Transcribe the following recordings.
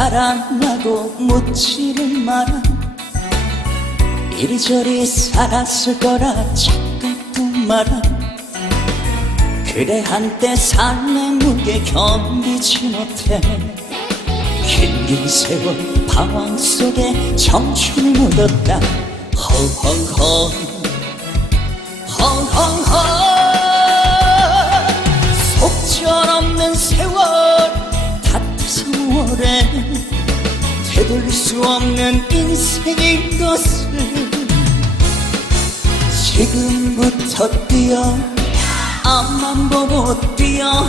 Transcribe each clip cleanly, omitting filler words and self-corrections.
사랑하고 묻지를 마라. 이리저리 살았을 거라 착각도 마라. 그래 한때 삶의 무게 견디지 못해 긴 세월 방황 속에 청춘을 묻었다. 헝헝헝 헝헝헝 속절없는 세월 같은 오래 되돌릴 수 없는 인생인 것을 지금부터 뛰어 앞만 보고 뛰어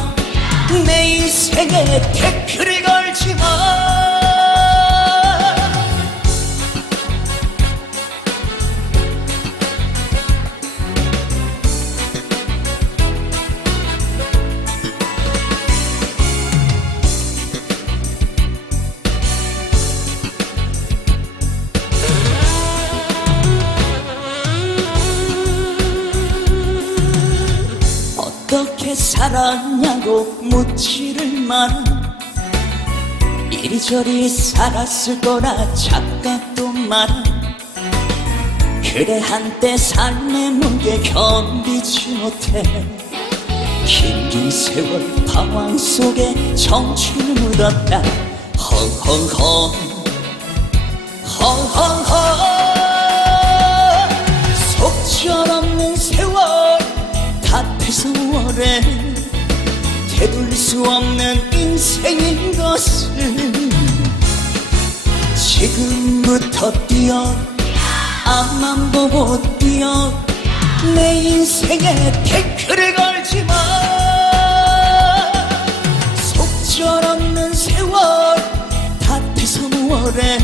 내 인생에 태클을 걸지 마. 어떻게 살았냐고 묻지를 마라. 이리저리 살았을 거라 착각도 마라. 그래 한때 삶의 무게 견디지 못해 긴 세월 방황 속에 청춘을 묻었다. 헝헝헝 헝헝헝 속절없는 세월 같아서 오래 되돌릴 수 없는 인생인 것을 지금부터 뛰어 앞만 보고 뛰어 내 인생에 태클을 걸지 마. 속절없는 세월 같아서 오래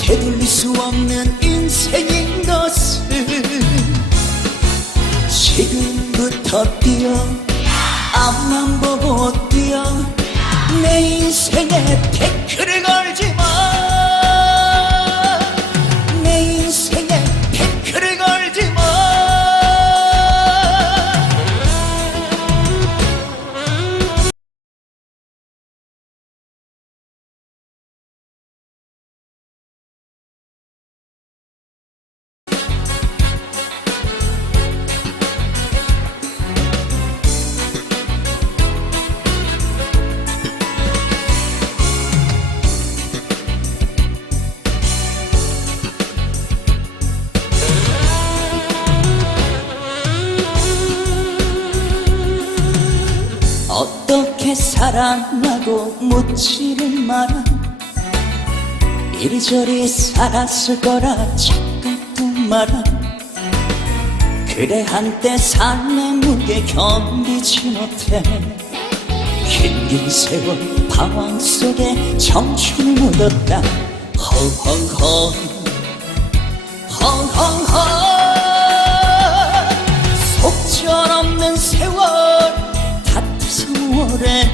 되돌릴 수 없는 인생인 것을 지금부터 뛰어 앞만 보고 뛰어 내 인생에 태클을 걸지 마. 내 인생에 태클을 걸지 마. 어떻게 살았냐고 묻지를 마라. 이리저리 살았을 거라 착각도 마라. 그래 한때 삶의 무게 견디지 못해 긴 세월 방황 속에 청춘을 묻었다. 헝헝헝 헝헝헝 속절없는 세월 오래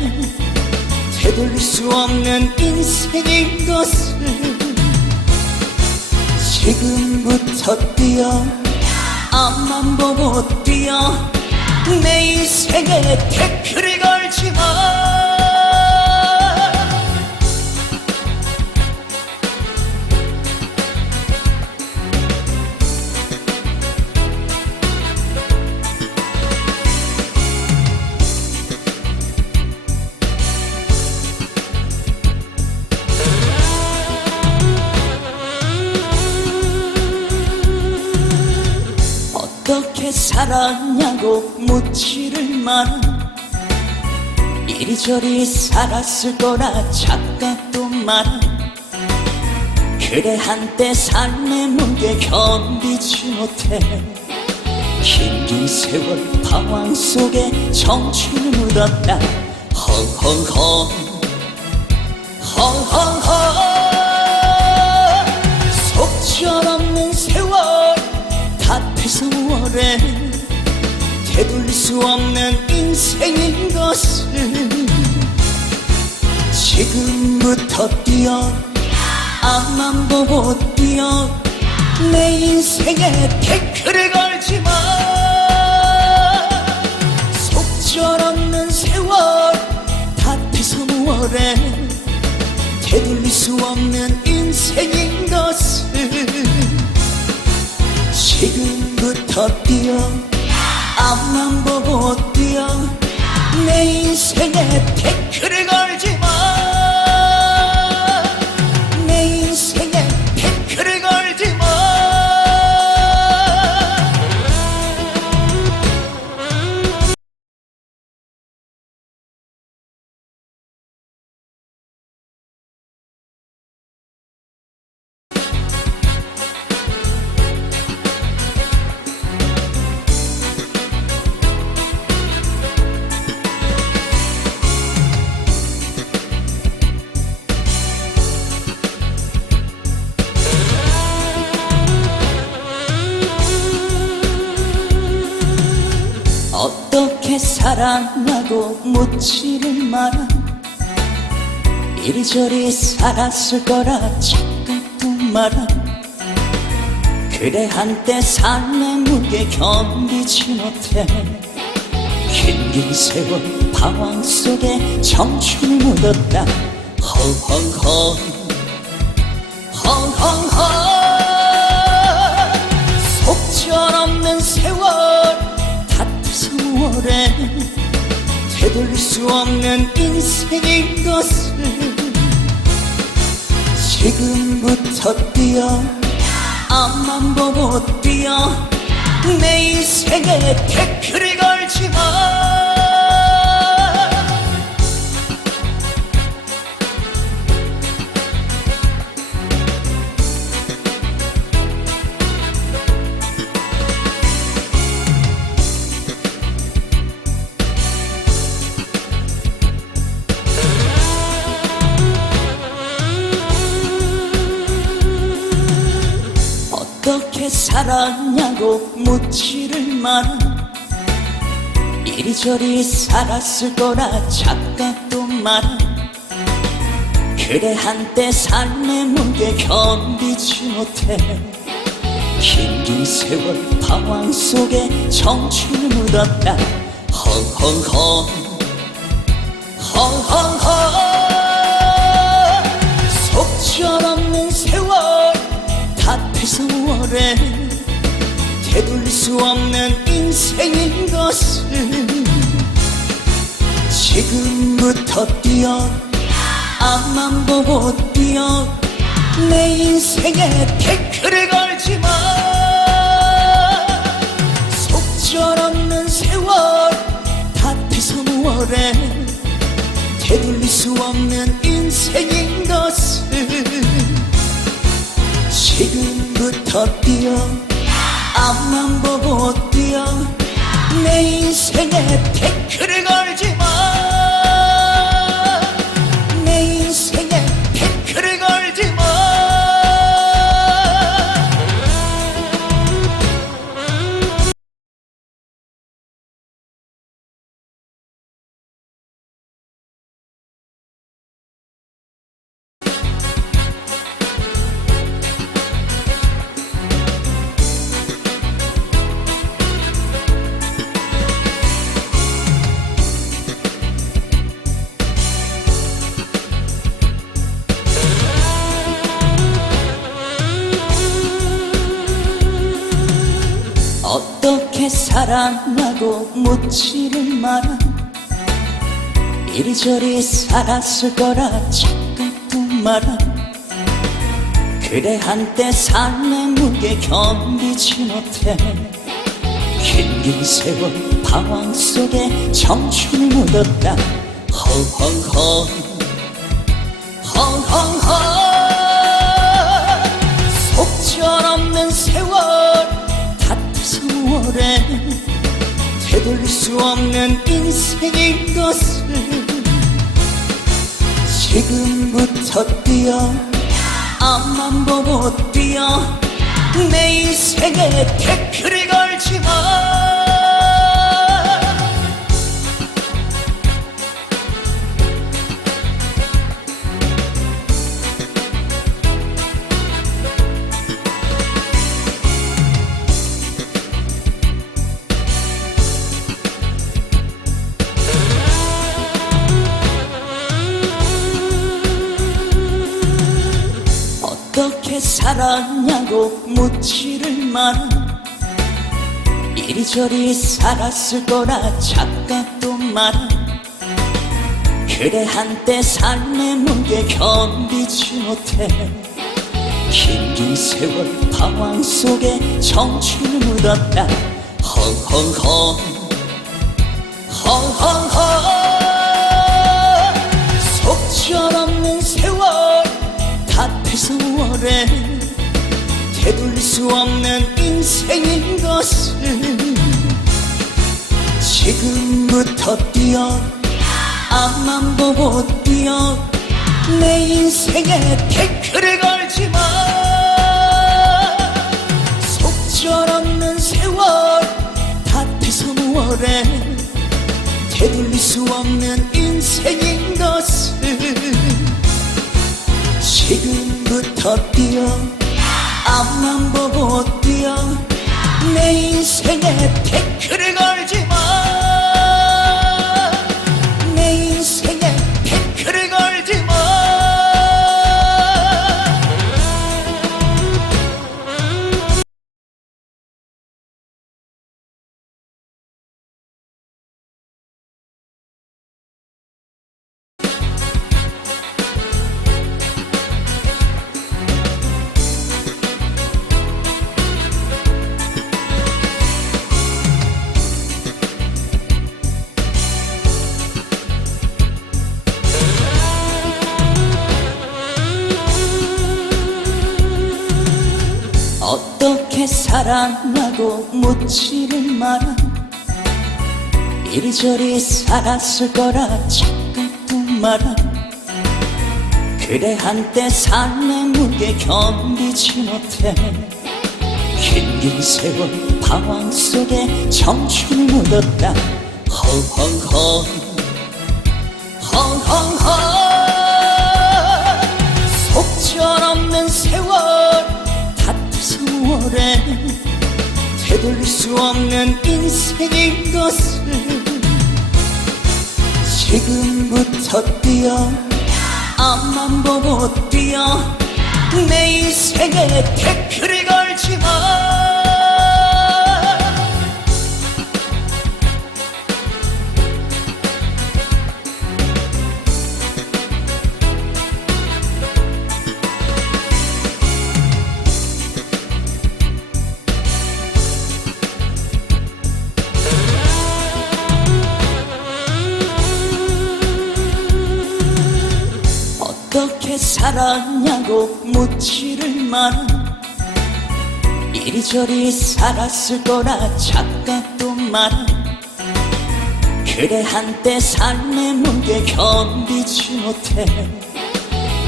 되돌릴 수 없는 인생인 것을 지금부터 뛰어 앞만 보고 뛰어 내 인생에 태클을 걸지 마. 어떻게 살았냐고 묻지를 마라. 이리저리 살았을 거라 착각도 마라. 그래 한때 삶의 무게 견디지 못해 긴 세월 방황 속에 청춘을 묻었다. 헝헝헝 헝헝헝 속절없는 세월 같아서 오래 되돌릴 수 없는 인생인 것을 지금부터 뛰어 앞만 보고 뛰어 내 인생에 태클을 걸지 마. 속절없는 세월 같아서 오래 앞만 보고 뛰어 내 인생에 태클을 걸지마 내 인생에 태클을 걸지마 어떻게 살았냐고 묻지를 마라 이리저리 살았을 거라 착각도 마라 그래 한때 삶의 무게 견디지 못해 긴 세월 방황 속에 청춘을 묻었다 헝헝헝 헝헝헝 속절없는 세월 세월에 되돌릴 수 없는 인생인 것을 지금부터 뛰어 앞만 보고 뛰어 내 인생에 태클을 걸지마 어떻게 살았냐고 묻지를 마라 이리저리 살았을 거라 착각도 마라 그래 한때 삶의 무게 견디지 못해 긴 세월 방황 속에 청춘을 묻었다 헝헝헝 헝헝헝 속절없는 세월 세월에 되돌릴 수 없는 인생인 것을 지금부터 뛰어 앞만 보고 뛰어 내 인생에 태클을 걸지마 속절없는 세월 세월에 되돌릴 수 없는 인생인 것을 지금부터 뛰어 앞만 보고 뛰어 내 인생에 태클을 걸지마 내 인생에 태클을 걸지마 어떻게 살았냐고 묻지를 마라 이리저리 살았을 거라 착각도 마라 그래 한때 삶의 무게 견디지 못해 긴 세월 방황 속에 청춘을 묻었다 헝헝헝 헝헝헝 속절없는 세월 세월에 되돌릴 수 없는 인생인 것을 지금부터 뛰어 앞만 보고 뛰어 내 인생에 태클을 걸지마 어떻게 살았냐고 묻지를 마라 이리저리 살았을 거라 착각도 마라. 그래 한때 삶의 무게 견디지 못해 긴 세월 방황 속에 청춘을 묻었다. 헝헝헝 헝헝헝 속절없는 세월 탓해서 오래 되돌릴 수 없는 인생인 것을 지금부터 뛰어 앞만 보고 뛰어 내 인생에 태클을 걸지 마. 속절없는 세월 탓해서 뭐래 되돌릴 수 없는 인생인 것을 지금부터 뛰어 앞만 보고 뛰어 내 인생에 태클을 걸지 마. 내 인생에 태클을 걸지 마. 어떻게 살았냐고 묻지를 마라. 이리저리 살았을 거라 착각도 마라. 그래 한때 삶의 무게 견디지 못해 긴 세월 방황 속에 청춘을 묻었다. 헝헝헝 헝헝헝 속절없는 세월 오래 되돌릴 수 없는 인생인 것을 지금부터 뛰어 앞만 보고 뛰어 내 인생에 태클을 걸지 마. 어떻게 살았냐고 묻지를 마라. 이리저리 살았을 거라 착각도 마라. 그래 한때 삶의 무게 견디지 못해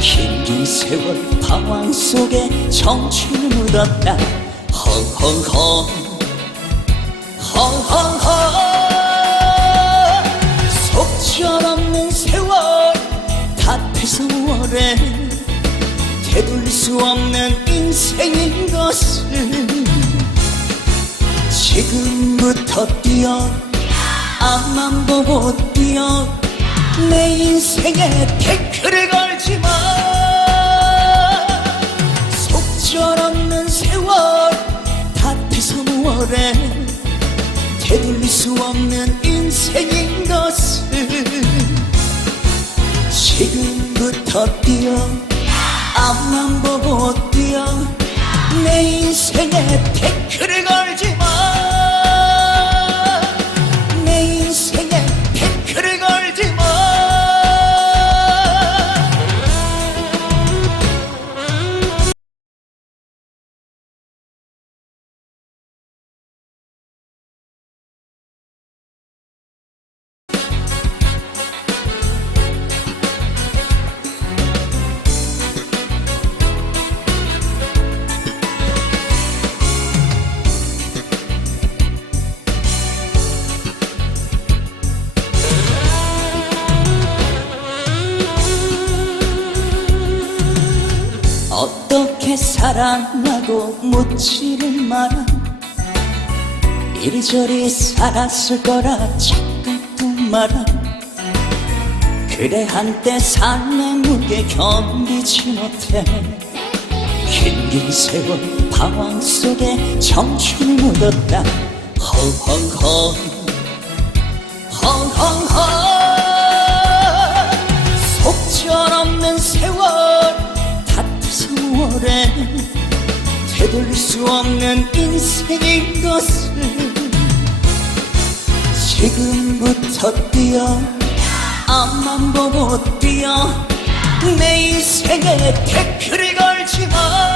긴 세월 방황 속에 청춘을 묻었다. 헝헝헝 헝헝헝 속절없는 세월 탓해서 오래 되돌릴 수 없는 인생인 것을 지금부터 뛰어 앞만 보고 뛰어 내 인생에 태클을 걸지 마. 속절없는 세월 탓해서 오래 되돌릴 수 없는 인생인 것을 지금부터 뛰어 앞만 보고 뛰어 내 인생에 태클을 걸지 마. 내 인생에 태클을 걸지 마. 어떻게 살았냐고 묻지를 마라. 이리저리 살았을 거라 착각도 마라. 그래 한때 삶의 무게 견디지 못해 긴 세월 방황 속에 청춘을 묻었다. 헝헝헝 헝헝헝 속절없는 세월 탓해서 오래 되돌릴 수 없는 인생인 것을 지금부터 뛰어 앞만 보고 뛰어 내 인생에 태클을 걸지마.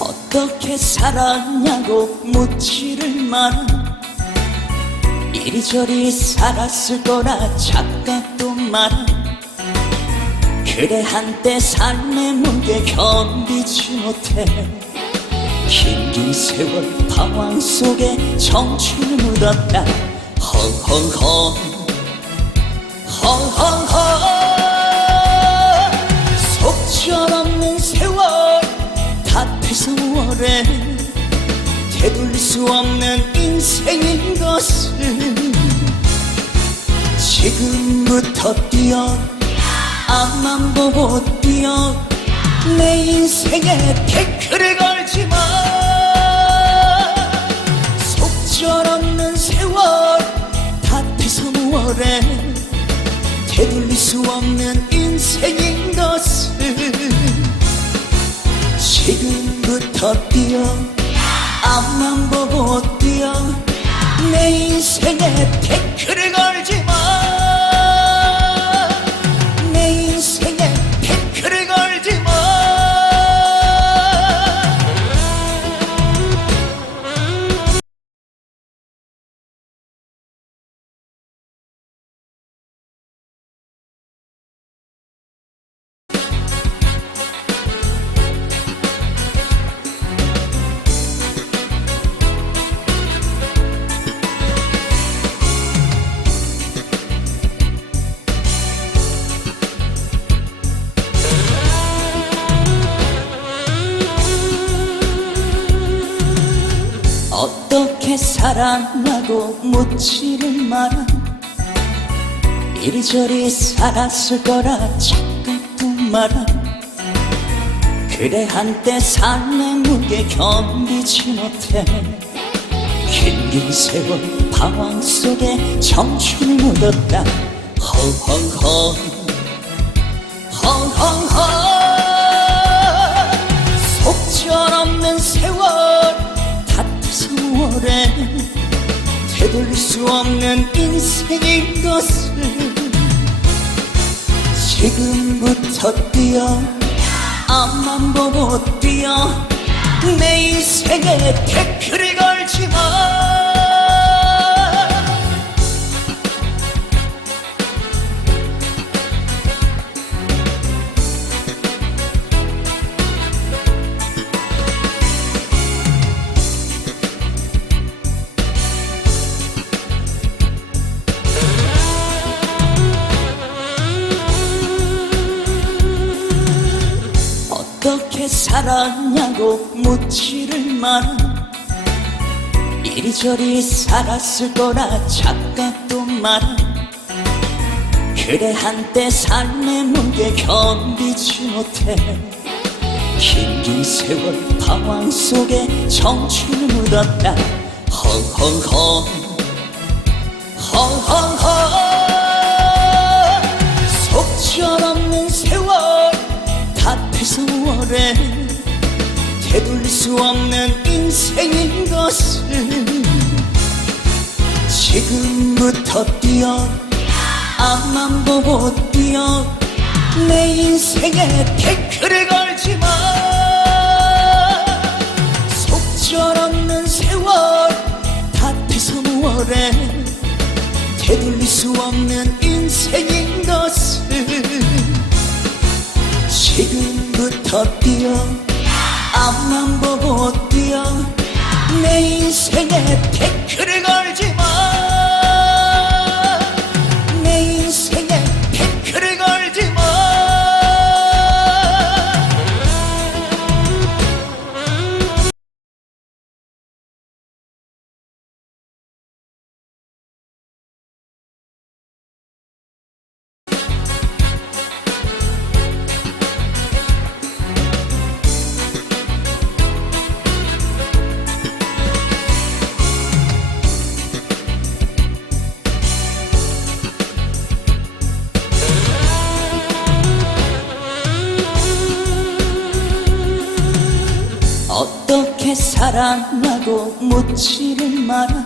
어떻게 살았냐고 묻지를 마라. 이리저리 살았을 거라 착각도 마라. 그래 한때 삶의 무게 견디지 못해 긴 세월 방황 속에 청춘을 묻었다. 헝헝헝 헝헝헝 속절없는 세월 탓해서 오래 되돌릴 수 없는 인생인 것을 지금부터 뛰어 앞만 보고 뛰어 내 인생에 태클을 걸지마. 속절없는 세월 탓해서 오래 되돌릴 수 없는 인생인 것을 지금부터 뛰어 앞만 보고 뛰어 내 인생에 태클을 걸지마. 내 인생에 태클을 걸지마. 어떻게 살았냐고 묻지를 마라. 이리저리 살았을 거라 착각도 마라. 그래 한때 삶의 무게 견디지 못해 긴 세월 방황 속에 청춘을 묻었다. 헝헝헝 헝헝헝 속절없는 세월 탓해서 오래 되돌릴 수 없는 인생인 것을 지금부터 뛰어 앞만 보고 뛰어 내 인생에 태클을 걸지마. 어떻게 살았냐고 묻지를 마라. 이리저리 살았을 거라 착각도 마라. 그래 한때 삶의 무게 견디지 못해 긴 세월 방황 속에 청춘을 묻었다. 헝헝헝 헝헝헝 속절없는 세월 탓해서 오래 되돌릴 수 없는 인생인 것을 지금부터 뛰어 앞만 보고 뛰어 내 인생에 태클을 걸지마. 속절없는 세월 탓해서 오래 되돌릴 수 없는 인생인 것을 지금부터 뛰어 앞만 보고 뛰어 내 인생에 태클을 걸지마. 내 인생에 태클을 걸지마. 살았냐고 묻지를 마라.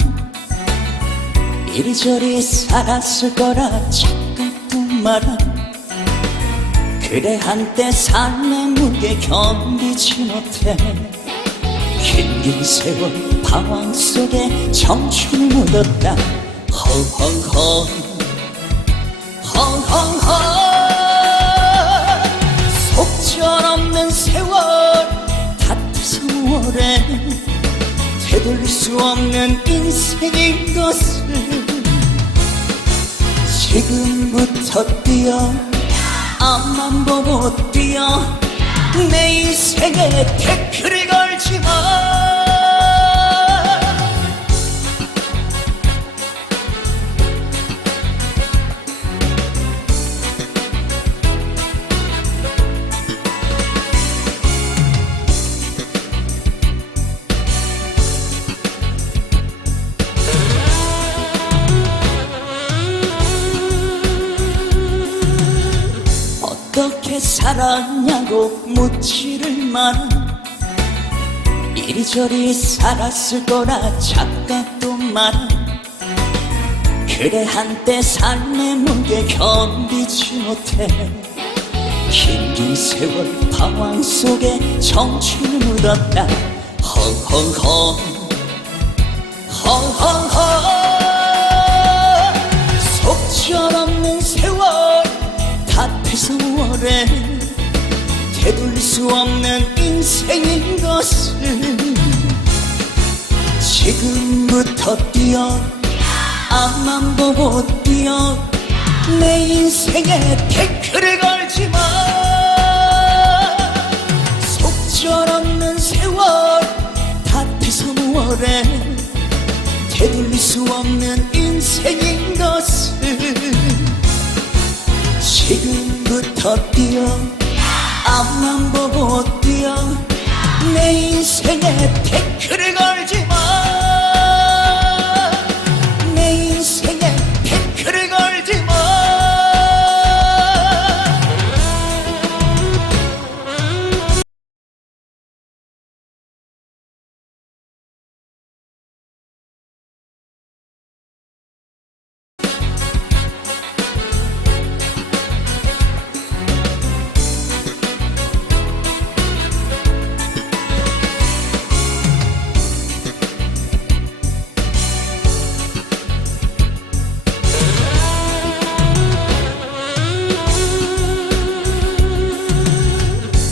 이리저리 살았을 거라 착각도 마라. 그래 한때 삶의 무게 견디지 못해 긴 세월 방황 속에 청춘을 묻었다. 헝헝헝 헝헝헝 속절없는 세월 같은 오래 되돌릴 수 없는 인생인 것을 지금부터 뛰어 앞만 보고 뛰어 내 인생에 태클을 걸지 마. 어떻게 살았냐고 묻지를 마라. 이리저리 살았을 거라 착각도 마라. 그래 한때 삶의 무게 견디지 못해 긴 세월 방황 속에 청춘을 묻었다. 헝헝헝 헝헝헝 속절없는 세월 탓해서 오래 되돌릴 수 없는 인생인 것을 지금부터 뛰어 앞만 보고 뛰어 내 인생에 태클을 걸지 마. 속절없는 세월 탓해서 오래 되돌릴 수 없는 인생인 것을 지금부터 뛰어 앞만 보고 뛰어 내 인생에 태클을 걸지 마. 내 인생에 태클을 걸지 마.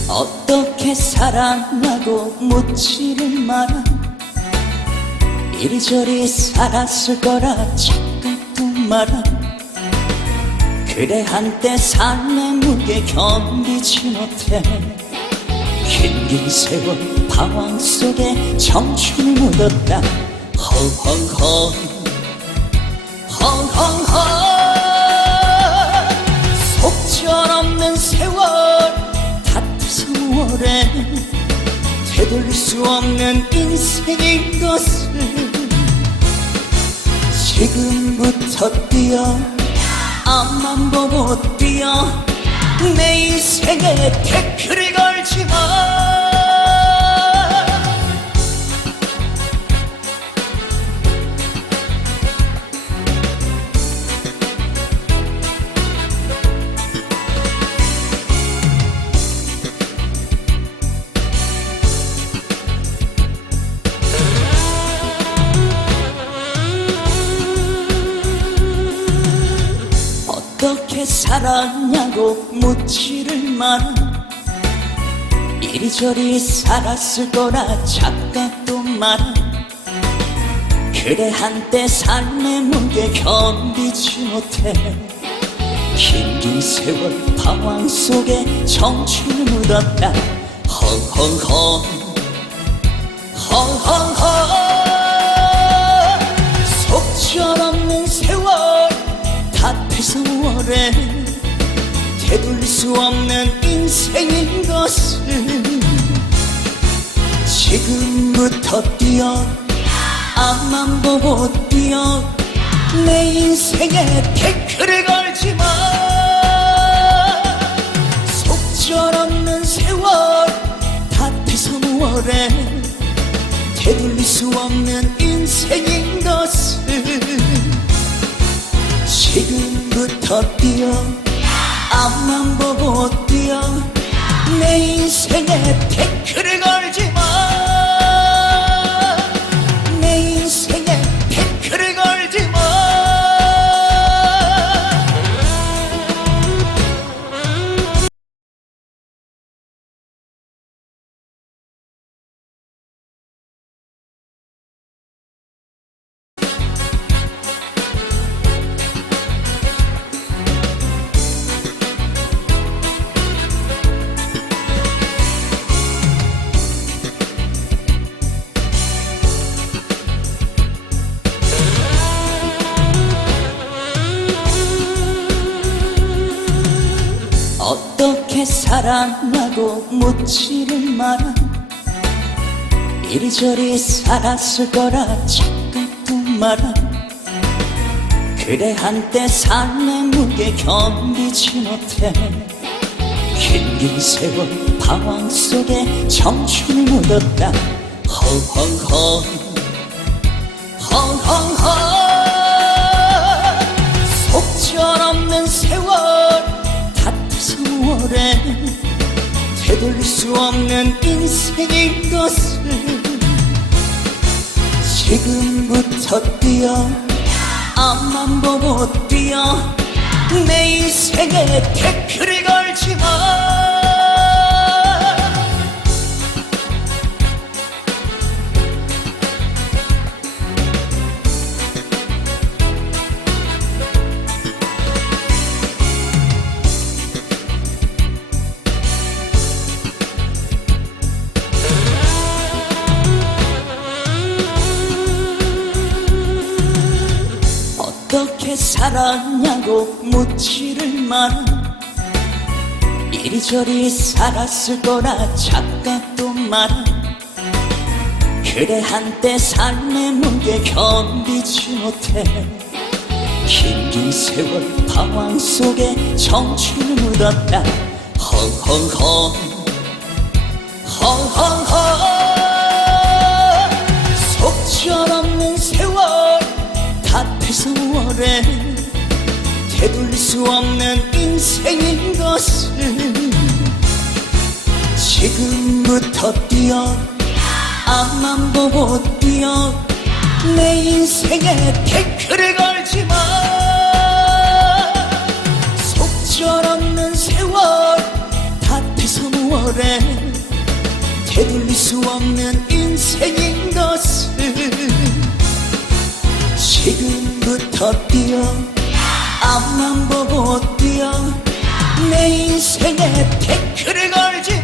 어떻게 살았냐고 묻지를 마라. 이리저리 살았을 거라 착각도 마라. 그래 한때 삶의 무게 견디지 못해 긴 세월 방황 속에 청춘을 묻었다. 헝헝헝 헝헝헝 속절없는 세월 오래 되돌릴 수 없는 인생인 것을 지금부터 뛰어 앞만 보고 뛰어 내 인생에 태클을 걸지 마. 어떻게 살았냐고 묻지를 마라. 이리저리 살았을 거라 착각도 마라. 그래 한때 삶의 무게 견디지 못해 긴 세월 방황 속에 청춘을 묻었다. 헝헝헝 헝헝헝 속절없는 세월 탓해서 오래 되돌릴 수 없는 인생인 것을 지금부터 뛰어 앞만 보고 뛰어 내 인생에 태클을 걸지 마. 속절없는 세월 탓해서 오래 되돌릴 수 없는 인생인 것을 지금부터 뛰어 앞만 보고 뛰어 내 인생에 태클을 걸지 마. 내 인생에 태클을 걸지 마. 어떻게 살았냐고 묻지를 마라. 이리저리 살았을 거라 착각도 마라. 그래 한때 삶의 무게 견디지 못해 긴 세월 방황 속에 청춘을 묻었다. 헝헝헝 헝헝헝 속절없는 세월 세월에 되돌릴 수 없는 인생인 것을 지금부터 뛰어 앞만 보고 뛰어 내 인생에 태클을 걸지 마. 어떻게 살았냐고 묻지를 마라. 이리저리 살았을 거라 착각도 마라. 그래 한때 삶의 무게 견디지 못해 긴 세월 방황 속에 청춘을 묻었다. 헝헝헝 헝헝헝 속절없는 세월 세월에 되돌릴 수 없는 인생인 것을 지금부터 뛰어 앞만 보고 뛰어 내 인생에 태클을 걸지 마. 속절없는 세월 다태서월에 되돌릴 수 없는 인생인 것을 지금부터 뛰어 앞만 보고 뛰어 내 인생에 태클을 걸지